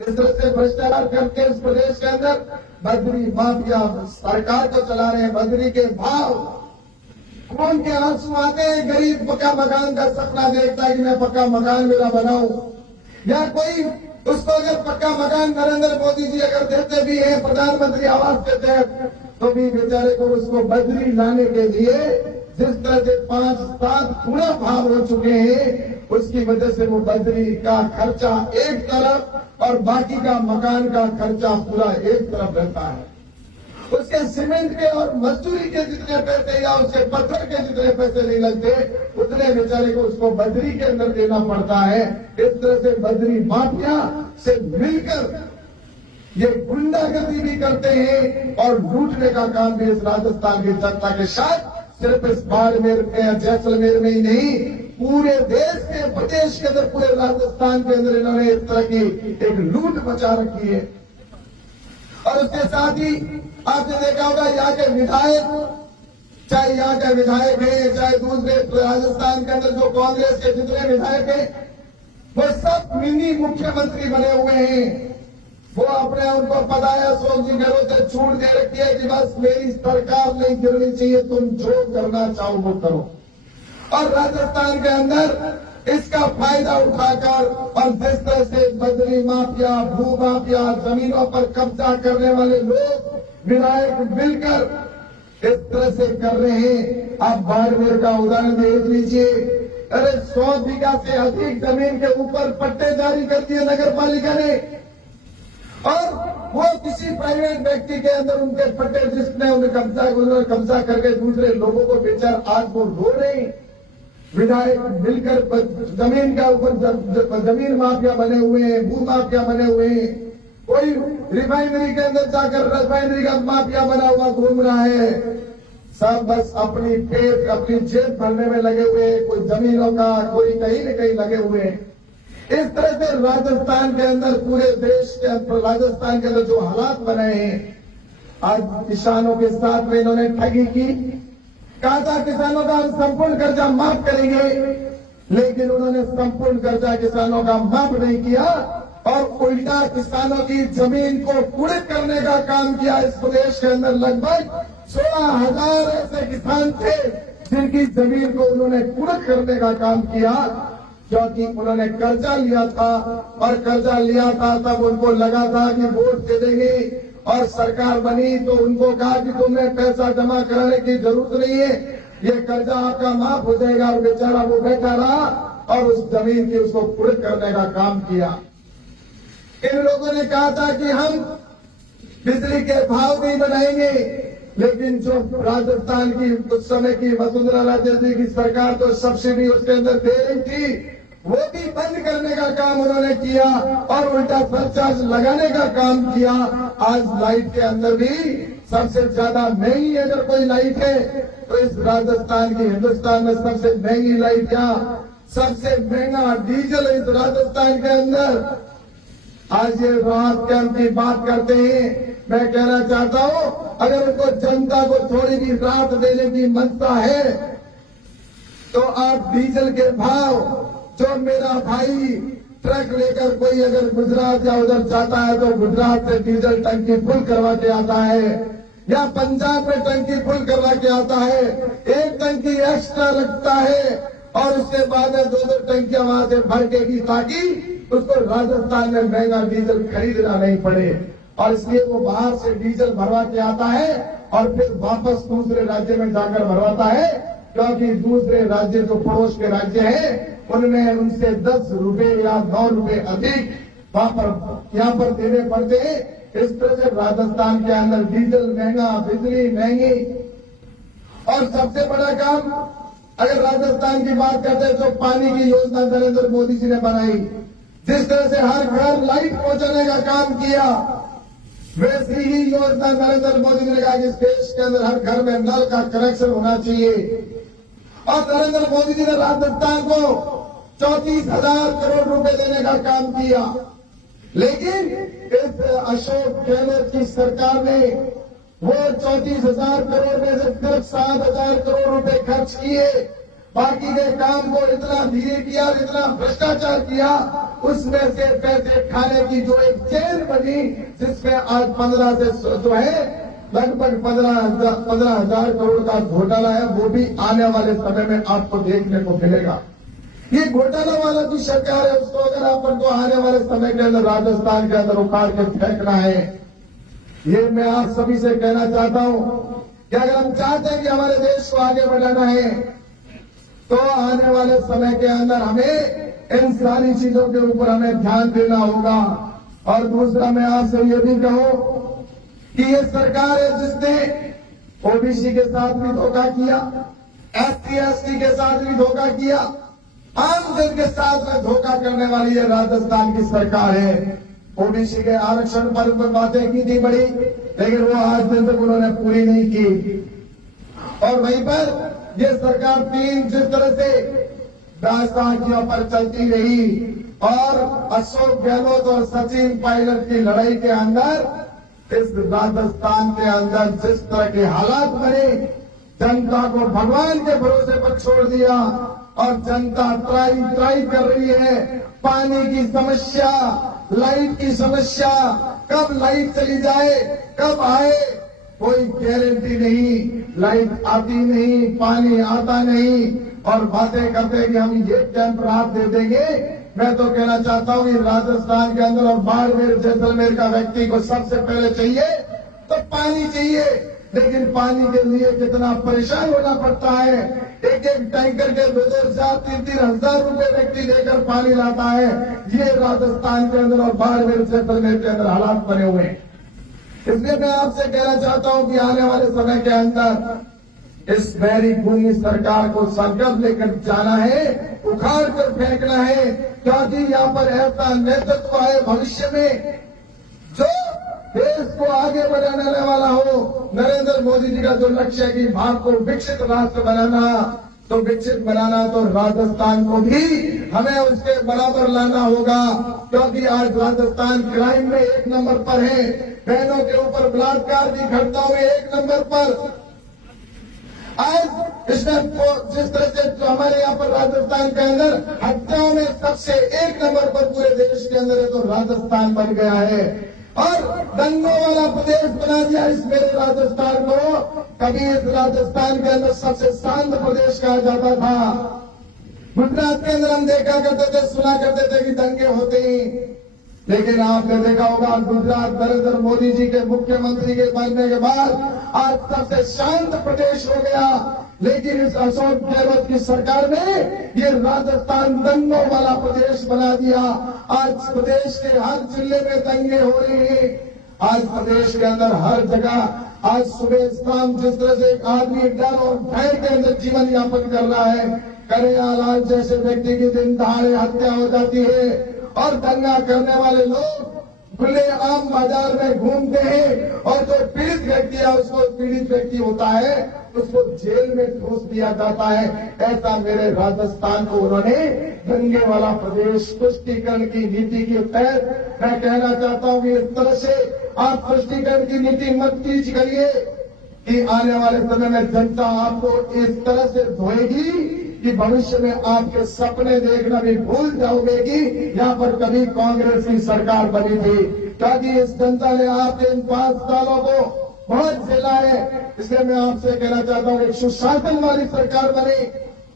इस तरह से भ्रष्टाचार करके इस प्रदेश के अंदर बद्री माफिया सरकार को चला रहे हैं। बद्री के भाव, खून के आंसू आते हैं। गरीब पक्का मकान का सपना देखता है कि मैं पक्का मकान मेरा बनाऊं, या कोई उसको अगर पक्का मकान नरेंद्र मोदी जी अगर देते भी हैं प्रधानमंत्री आवास के तहत, तो भी बेचारे को उसको बद्री लाने के लिए जिस तरह से 5-7 गुना भाव हो चुके हैं, उसकी वजह से वो बद्री का खर्चा एक तरफ और बाकी का मकान का खर्चा पूरा एक तरफ रहता है। उसके सीमेंट के और मजदूरी के जितने पैसे या उसके पत्थर के जितने पैसे नहीं लगते, उतने बेचारे को उसको बद्री के अंदर देना पड़ता है। इस तरह से बद्री माफिया से मिलकर ये गुंडागर्दी भी करते हैं और लूटने का काम भी इस राजस्थान की जनता के साथ सिर्फ इस बाड़मेर में या जैसलमेर में ही नहीं, पूरे देश के प्रदेश के अंदर, पूरे राजस्थान के अंदर इन्होंने इस तरह की एक लूट मचा रखी है। और उसके साथ ही आपने देखा होगा यहाँ के विधायक, चाहे यहाँ के विधायक हैं, चाहे दूसरे राजस्थान के अंदर जो कांग्रेस के जितने विधायक हैं, वो सब मिनी मुख्यमंत्री बने हुए हैं। वो अपने उनको पता है अशोक जी घरों से छूट दे रखी है कि बस मेरी सरकार नहीं गिरनी चाहिए, तुम जो करना चाहो वो करो। और राजस्थान के अंदर इसका फायदा उठाकर और जिस तरह से बद्री माफिया, भू माफिया, जमीनों पर कब्जा करने वाले लोग विधायक मिलकर इस तरह से कर रहे हैं। आप बाड़मेर का उदाहरण देख लीजिए। अरे 100 बीघा से अधिक जमीन के ऊपर पट्टे जारी कर दिए नगर पालिका ने, और वो किसी प्राइवेट व्यक्ति के अंदर उनके पट्टे जिसने उन्हें कब्जा करके दूसरे लोगों को बेचार आज वो रो रहे हैं। विधायक मिलकर जमीन का ऊपर जमीन माफिया बने हुए हैं, भू माफिया बने हुए हैं। कोई रिफाइनरी के अंदर जाकर रिफाइनरी का माफिया बना हुआ घूम रहा है। सब बस अपनी पेट, अपनी जेब भरने में लगे हुए हैं, कोई जमीनों का, कोई कहीं न कहीं लगे हुए हैं। इस तरह से राजस्थान के अंदर, पूरे देश के अंदर, राजस्थान के अंदर जो हालात बनाए हैं, आज किसानों के साथ में इन्होंने ठगी की। कहा था किसानों का हम संपूर्ण कर्जा माफ करेंगे, लेकिन उन्होंने संपूर्ण कर्जा किसानों का माफ नहीं किया और उल्टा किसानों की जमीन को कुड़ित करने का काम किया। इस प्रदेश के अंदर लगभग 16,000 ऐसे किसान थे जिनकी जमीन को उन्होंने कुड़ित करने का काम किया, क्योंकि उन्होंने कर्जा लिया था। और कर्जा लिया था तब उनको लगा था कि वोट दे देंगे और सरकार बनी तो उनको कहा कि तुम्हें पैसा जमा कराने की जरूरत नहीं है, ये कर्जा आपका माफ हो जाएगा। और बेचारा वो बैठा रहा और उस जमीन की उसको कुड़ित करने का काम किया। इन लोगों ने कहा था कि हम बिजली के भाव नहीं बनाएंगे, लेकिन जो राजस्थान की उस समय की वसुंधरा राजे जी की सरकार तो सब्सिडी उसके अंदर दे रही थी, वो भी बंद करने का काम उन्होंने किया और उल्टा सरचार्ज लगाने का काम किया। आज लाइट के अंदर भी सबसे ज्यादा महंगी अगर कोई लाइट है तो इस राजस्थान की, हिंदुस्तान में सबसे महंगी लाइट या सबसे महंगा डीजल इस राजस्थान के अंदर। आज ये राहत कैंप की बात करते हैं। मैं कहना चाहता हूं, अगर उनको जनता को थोड़ी भी राहत देने की मनसा है तो आप डीजल के भाव, जो मेरा भाई ट्रक लेकर कोई अगर गुजरात या उधर जाता है तो गुजरात से डीजल टंकी फुल करवा के आता है, या पंजाब में टंकी फुल करवा के आता है, एक टंकी एक्स्ट्रा रखता है और उसके बाद 2-2 टंकियां वहां से भर देगी ताकि उसको राजस्थान में महंगा डीजल खरीदना नहीं पड़े। और इसलिए वो बाहर से डीजल भरवा के आता है और फिर वापस दूसरे राज्य में जाकर भरवाता है, क्योंकि दूसरे राज्य जो पड़ोस के राज्य हैं उनमें उनसे 10 रुपए या 9 रुपए अधिक वहां पर यहाँ पर देने पड़ते हैं। इस तरह से राजस्थान के अंदर डीजल महंगा, बिजली महंगी। और सबसे बड़ा काम, अगर राजस्थान की बात करते हैं तो पानी की योजना नरेंद्र मोदी जी ने बनाई। जिस तरह से हर घर लाइट पहुंचाने का काम किया, वैसी ही योजना नरेंद्र मोदी ने कहा कि इस देश के अंदर हर घर में नल का कनेक्शन होना चाहिए। और नरेंद्र मोदी जी ने राजस्थान को 34,000 करोड़ रुपए देने का काम किया, लेकिन इस अशोक गहलोत की सरकार ने वो 34,000 करोड़ में से सिर्फ 7,000 करोड़ रुपए खर्च किए बाकी के काम को इतना धीरे किया और इतना भ्रष्टाचार किया, उसमें से पैसे खाने की जो एक चेन बनी, जिसमें आज 15 से जो है लगभग 15,000 करोड़ का घोटाला है, वो भी आने वाले समय में आपको देखने को मिलेगा। ये घोटाला वाला जो सरकार है, उसको अगर अपन को आने वाले समय के अंदर राजस्थान के अंदर उखाड़ के फेंकना है, ये मैं आप सभी से कहना चाहता हूं कि अगर हम चाहते हैं कि हमारे देश को आगे बढ़ाना है, तो आने वाले समय के अंदर हमें इन सारी चीजों के ऊपर हमें ध्यान देना होगा। और दूसरा मैं आपसे ये भी कहूं कि ये सरकार है जिसने ओबीसी के साथ भी धोखा किया, SC ST के साथ भी धोखा किया, आम जन के साथ में धोखा करने वाली ये राजस्थान की सरकार है। ओबीसी के आरक्षण पर बातें की थी बड़ी, लेकिन वो आज दिन तक उन्होंने पूरी नहीं की। और वहीं पर ये सरकार जिस तरह से राजधानियों पर चलती रही और अशोक गहलोत और सचिन पायलट की लड़ाई के अंदर इस राजस्थान के अंदर जिस तरह के हालात बने, जनता को भगवान के भरोसे पर छोड़ दिया और जनता त्राई कर रही है। पानी की समस्या, लाइट की समस्या, कब लाइट चली जाए, कब आए, कोई गारंटी नहीं। लाइट आती नहीं, पानी आता नहीं, और बातें करते कि हम ये कैंप रात दे देंगे। मैं तो कहना चाहता हूं कि राजस्थान के अंदर और बाड़मेर जैसलमेर का व्यक्ति को सबसे पहले चाहिए तो पानी चाहिए, लेकिन पानी के लिए कितना परेशान होना पड़ता है। एक टैंकर के 2,000-3,000 हजार रुपए व्यक्ति लेकर पानी लाता है। ये राजस्थान के अंदर और बाड़मेर जैसलमेर के अंदर हालात बने हुए हैं। इसलिए मैं आपसे कहना चाहता हूं कि आने वाले समय के अंदर इस बैरी भूमि सरकार को संकल्प लेकर जाना है, उखाड़ कर फेंकना है, क्योंकि यहाँ पर ऐसा नेतृत्व आए भविष्य में जो देश को आगे बढ़ाने वाला हो। नरेंद्र मोदी जी का जो लक्ष्य है कि भारत को विकसित राष्ट्र बनाना, तो विकसित बनाना तो राजस्थान को भी हमें उसके बराबर लाना होगा, क्योंकि आज राजस्थान क्राइम में 1 नंबर पर है। बहनों के ऊपर बलात्कार की घटनाओं में 1 नंबर पर। आज इसमें जिस तरह से जो हमारे यहाँ पर राजस्थान के अंदर हत्याओं में सबसे 1 नंबर पर पूरे देश के अंदर है, तो राजस्थान बन गया है। और दंगों वाला प्रदेश बना दिया इस मेरे राजस्थान को। कभी इस राजस्थान के अंदर सबसे शांत प्रदेश कहा जाता था। गुजरात के अंदर हम देखा करते थे, सुना करते थे कि दंगे होते ही, लेकिन आपने देखा होगा गुजरात नरेंद्र मोदी जी के मुख्यमंत्री के बनने के बाद आज सबसे शांत प्रदेश हो गया। लेकिन इस अशोक गहलोत की सरकार ने ये राजस्थान दंगों वाला प्रदेश बना दिया। आज प्रदेश के हर जिले में दंगे हो रहे हैं। आज प्रदेश के अंदर हर जगह आज सुबह शाम जिस तरह से एक आदमी डर और भय के अंदर जीवन यापन कर रहा है, कन्हैयालाल जैसे व्यक्ति की दिन दहाड़े हत्या हो जाती है और दंगा करने वाले लोग खुले आम बाजार में घूमते हैं, और जो पीड़ित व्यक्ति है उसको पीड़ित व्यक्ति होता है उसको जेल में ठूस दिया जाता है। ऐसा मेरे राजस्थान को उन्होंने दंगे वाला प्रदेश तुष्टीकरण की नीति के तहत मैं कहना चाहता हूं कि इस तरह से आप तुष्टीकरण की नीति मत करिए कि आने वाले समय में जनता आपको इस तरह से धोएगी कि भविष्य में आपके सपने देखना भी भूल जाओगे कि यहाँ पर कभी कांग्रेस की सरकार बनी थी। क्योंकि इस जनता ने आपके इन 5 सालों को बहुत झेला है। इसलिए मैं आपसे कहना चाहता हूँ एक सुशासन वाली सरकार बनी,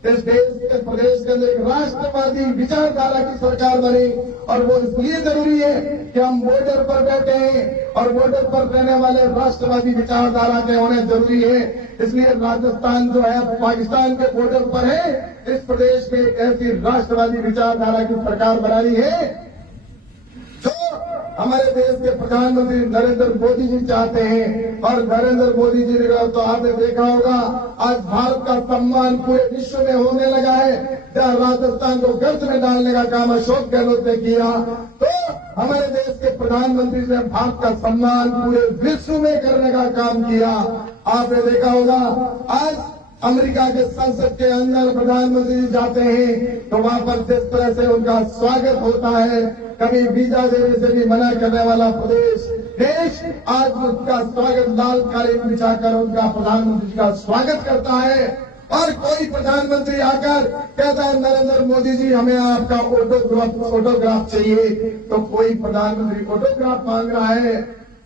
इस देश के प्रदेश के अंदर एक राष्ट्रवादी विचारधारा की सरकार बनी। और वो इसलिए जरूरी है कि हम बॉर्डर पर बैठे हैं और बॉर्डर पर रहने वाले राष्ट्रवादी विचारधारा के होने जरूरी है। इसलिए राजस्थान जो है पाकिस्तान के बॉर्डर पर है, इस प्रदेश में एक ऐसी राष्ट्रवादी विचारधारा की सरकार बनानी है जो हमारे देश के प्रधानमंत्री नरेंद्र मोदी जी चाहते हैं। और नरेंद्र मोदी जी ने तो आपने देखा होगा आज भारत का सम्मान पूरे विश्व में होने लगा है। जहां राजस्थान को गर्त में डालने का काम अशोक गहलोत ने किया, तो हमारे देश के प्रधानमंत्री ने भारत का सम्मान पूरे विश्व में करने का काम किया। आपने देखा होगा आज अमेरिका के संसद के अंदर प्रधानमंत्री जी जाते हैं तो वहां पर जिस तरह से उनका स्वागत होता है, कभी वीजा देने से भी मना करने वाला देश आज उसका स्वागत लाल कालीन बिछाकर उनका प्रधानमंत्री का स्वागत करता है। और कोई प्रधानमंत्री आकर कहता है नरेंद्र मोदी जी हमें आपका ऑटोग्राफ चाहिए, तो कोई प्रधानमंत्री ऑटोग्राफ मांग रहा है,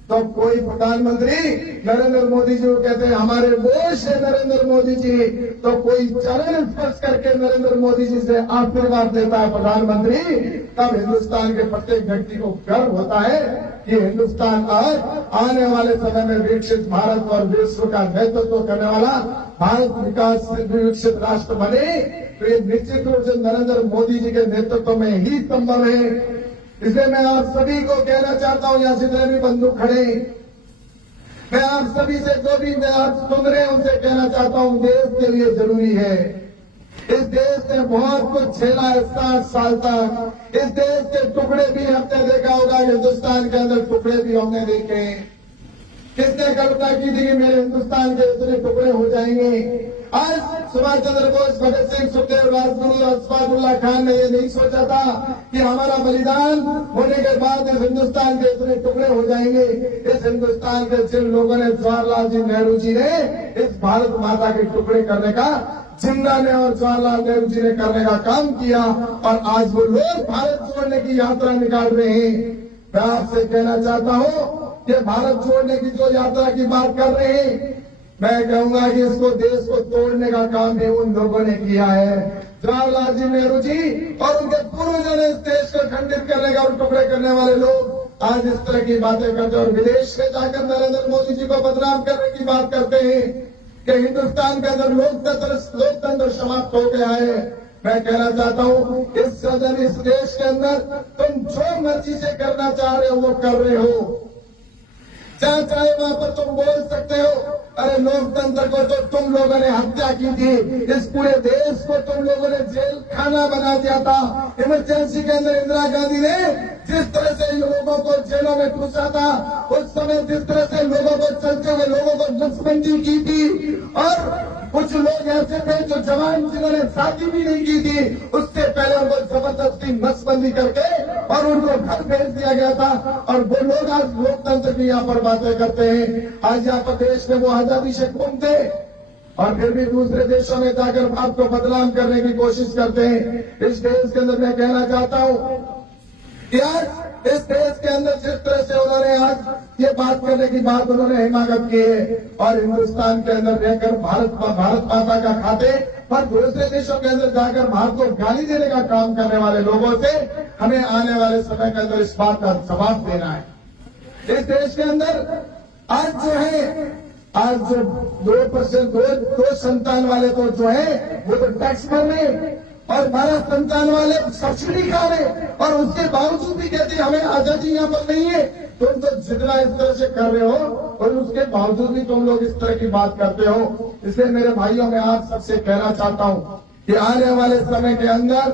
तो कोई प्रधानमंत्री नरेंद्र मोदी जी को कहते हैं हमारे वोट है नरेंद्र मोदी जी, तो कोई चरण स्पर्श करके नरेंद्र मोदी जी से आशीर्वाद देता है प्रधानमंत्री, तब हिंदुस्तान के प्रत्येक व्यक्ति को गर्व होता है कि हिंदुस्तान आज आने वाले समय में विकसित भारत और विश्व का नेतृत्व करने वाला भारत विकास विकसित राष्ट्र बने, तो ये निश्चित रूप से नरेंद्र मोदी जी के नेतृत्व में ही संभव है। इसलिए मैं आप सभी को कहना चाहता हूं, यहां जितने भी बंधु खड़े, मैं आप सभी से जो भी मैं आप सुन रहे हैं उनसे कहना चाहता हूं देश के लिए जरूरी है। इस देश ने बहुत कुछ झेला है 60 साल तक। इस देश के टुकड़े भी हमने देखा होगा, हिंदुस्तान के अंदर टुकड़े भी हमने देखे। किसने कल्पना की थी कि मेरे हिंदुस्तान के इतने टुकड़े हो जाएंगे? आज सुभाष चंद्र बोस, भगत सिंह, सुखदेव, राजगुरु और अशफाकुल्लाह खान ने ये नहीं सोचा था कि हमारा बलिदान होने के बाद इस हिंदुस्तान के इतने टुकड़े हो जाएंगे। इस हिंदुस्तान के जिन लोगों ने, जवाहरलाल जी नेहरू जी ने इस भारत माता के टुकड़े करने का, जिन्ना ने और जवाहरलाल नेहरू जी ने करने का काम किया, और आज वो लोग भारत छोड़ने की यात्रा निकाल रहे हैं। मैं आपसे कहना चाहता हूं कि भारत छोड़ने की जो यात्रा की बात कर रहे हैं, मैं कहूंगा कि इसको देश को तोड़ने का काम भी उन लोगों ने किया है। जवाहरलाल जी नेहरू जी और उनके पूर्वजों ने इस देश को खंडित करने का और टुकड़े करने वाले लोग आज इस तरह की बातें करते हैं और विदेश में जाकर नरेंद्र मोदी जी को बदनाम करने की बात करते हैं कि हिंदुस्तान के अंदर लोकतंत्र समाप्त हो गया है। मैं कहना चाहता हूं इस सदन, इस देश के अंदर तुम जो मर्जी से करना चाह रहे हो वो कर रहे हो, जहां चाहे वहां पर तुम बोल सकते हो। अरे लोकतंत्र को तो तुम लोगों ने हत्या की थी, इस पूरे देश को तुम लोगों ने जेल खाना बना दिया था। इमरजेंसी के अंदर इंदिरा गांधी ने जिस तरह से लोगों को जेलों में घुसा था, उस समय जिस तरह से लोगों को, चलते हुए लोगों को नसबंदी की थी, और कुछ लोग ऐसे थे जो जवान जिन्होंने शादी भी नहीं की थी, उससे पहले उनको जबरदस्ती नसबंदी करके और उनको घर भेज दिया गया था। और वो लोग आज लोकतंत्र की यहाँ पर बातें करते हैं। आज यहाँ पर देश में वो आजादी से घूमते और फिर भी दूसरे देशों में जाकर आपको बदनाम करने की कोशिश करते हैं। इस देश के अंदर मैं कहना चाहता हूं कि आज इस देश के अंदर जिस तरह से उन्होंने आज ये बात करने की बात उन्होंने हिमाकत की है, और हिंदुस्तान के अंदर रहकर भारत माता का खाते पर दूसरे देशों के अंदर जाकर भारत को गाली देने का काम करने वाले लोगों से हमें आने वाले समय के अंदर इस बात का जवाब देना है। इस देश के अंदर आज जो है, आज जो 2% दो संतान वाले तो जो है वो तो टैक्स भर रहे, और 12 संतान वाले सब्सिडी खा रहे, और उसके बावजूद भी कहते हैं हमें आजादी यहाँ पर नहीं है। तुम तो जितना इस तरह से कर रहे हो और उसके बावजूद भी तुम लोग इस तरह की बात करते हो। इसलिए मेरे भाइयों, मैं आप सबसे कहना चाहता हूँ कि आने वाले समय के अंदर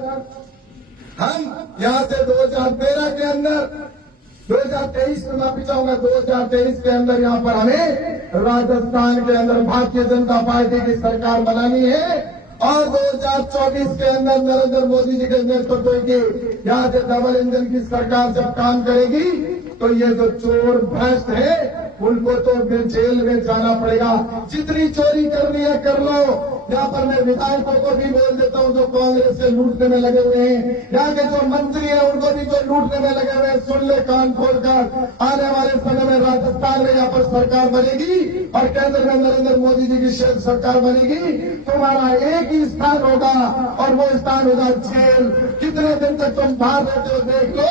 हम यहाँ से 2013 के अंदर 2023 में माफी चाहूंगा, 2023 के अंदर यहाँ पर हमें राजस्थान के अंदर भारतीय जनता पार्टी की सरकार बनानी है, और 2024 के अंदर नरेंद्र मोदी जी के नेतृत्व की यहाँ से डबल इंजन की सरकार जब काम करेगी, तो ये जो चोर भ्रष्ट है उनको तो फिर जेल में जाना पड़ेगा। जितनी चोरी करनी है कर लो। यहाँ पर मैं विधायकों को भी बोल देता हूँ जो कांग्रेस से लूटने में लगे हुए हैं, यहाँ के जो मंत्री हैं उनको भी जो लूटने में लगे हुए हैं, सुन ले कान खोलकर। आने वाले समय में राजस्थान में यहाँ पर सरकार बनेगी और केंद्र में नरेंद्र मोदी जी की सरकार बनेगी। तुम्हारा एक ही स्थान होगा और वो स्थान होगा जेल। कितने दिन तक तुम बाहर रहते हो देख लो,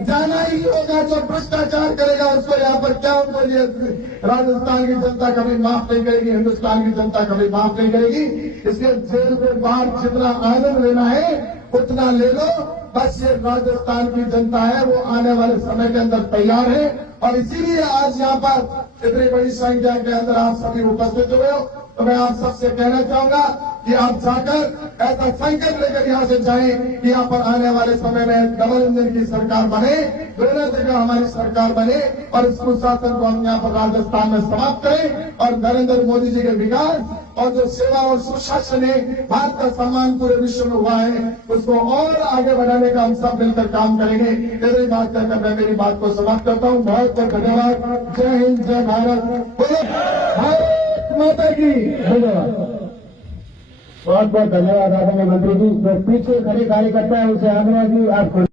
जाना ही होगा। जो भ्रष्टाचार करेगा उसको यहाँ पर क्या बोलिए, राजस्थान की जनता कभी माफ नहीं करेगी, हिंदुस्तान की जनता कभी माफ नहीं करेगी। इसलिए जेल में बाहर जितना आनंद लेना है उतना ले लो। बस ये राजस्थान की जनता है, वो आने वाले समय के अंदर तैयार है, और इसीलिए आज यहाँ पर इतनी बड़ी संख्या के अंदर आप सभी उपस्थित हुए हो। तो मैं आप सबसे कहना चाहूंगा कि आप जाकर ऐसा संकल्प लेकर यहाँ से जाएं कि यहाँ पर आने वाले समय में डबल इंजन की सरकार बने, दोनों जगह हमारी सरकार बने, और इस कुशासन को हम यहाँ पर राजस्थान में समाप्त करें, और नरेंद्र मोदी जी के विकास और जो सेवा और सुशासन है, भारत का सम्मान पूरे विश्व में हुआ है, उसको और आगे बढ़ाने का हम सब मिलकर काम करेंगे। मेरी बात कहकर मैं मेरी बात को समाप्त करता हूँ। बहुत बहुत धन्यवाद। जय हिंद, जय भारत। बोलो भारत माता की। धन्यवाद। बहुत बहुत धन्यवाद आदरणीय मंत्री जी। जो पीछे खड़े कार्यकर्ता है उनसे आग्रह की आप